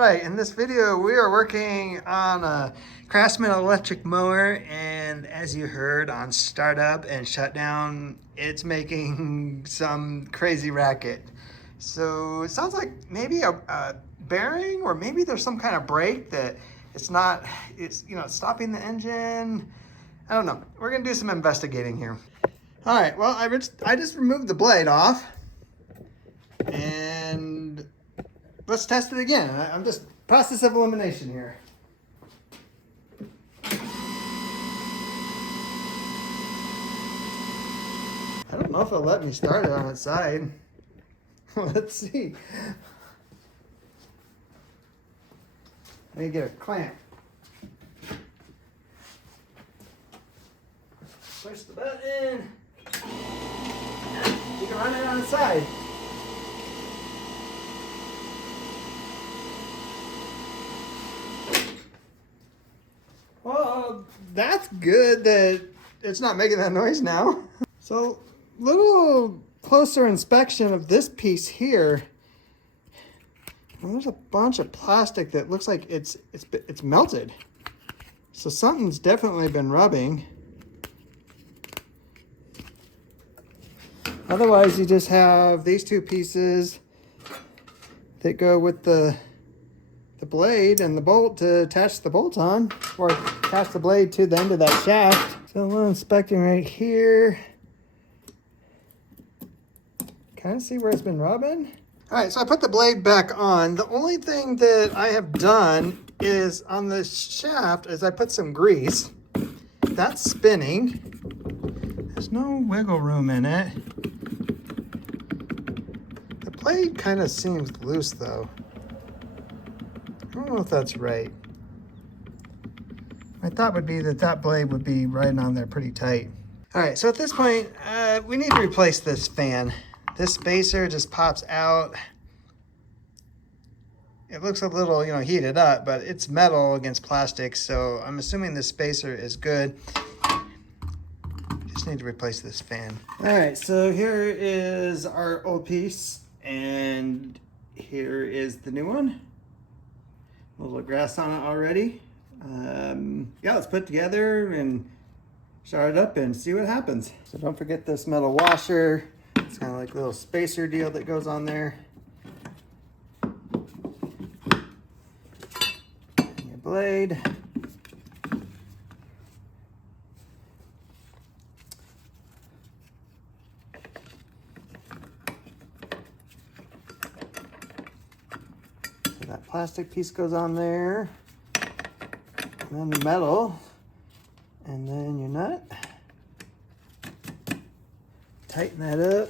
right, in this video we are working on a Craftsman electric mower, and as you heard on startup and shutdown, it's making some crazy racket. So it sounds like maybe a bearing, or maybe there's some kind of brake that it's stopping the engine. I don't know. We're gonna do some investigating here. All right, well, I just removed the blade off, and let's test it again. I'm just process of elimination here. I don't know if it'll let me start it on its side. Let's see. Let me get a clamp. Push the button. You can run it on its side. Well, that's good that it's not making that noise now. So, little closer inspection of this piece here. Well, there's a bunch of plastic that looks like it's melted. So something's definitely been rubbing. Otherwise, you just have these two pieces that go with the blade and the bolt to attach the bolt on, or attach the blade to the end of that shaft. So we're inspecting right here. Kind of see where it's been rubbing. All right, so I put the blade back on. The only thing that I have done is on the shaft is I put some grease. That's spinning. There's no wiggle room in it. The blade kind of seems loose though. I don't know if that's right. My thought would be that blade would be right on there pretty tight. All right, so at this point, we need to replace this fan. This spacer just pops out. It looks a little, heated up, but it's metal against plastic, so I'm assuming this spacer is good. Just need to replace this fan. All right, so here is our old piece, and here is the new one. A little grass on it already. Yeah, let's put it together and start it up and see what happens. So don't forget this metal washer. It's kind of like a little spacer deal that goes on there. And your blade. So that plastic piece goes on there. And then the metal. And then your nut. Tighten that up.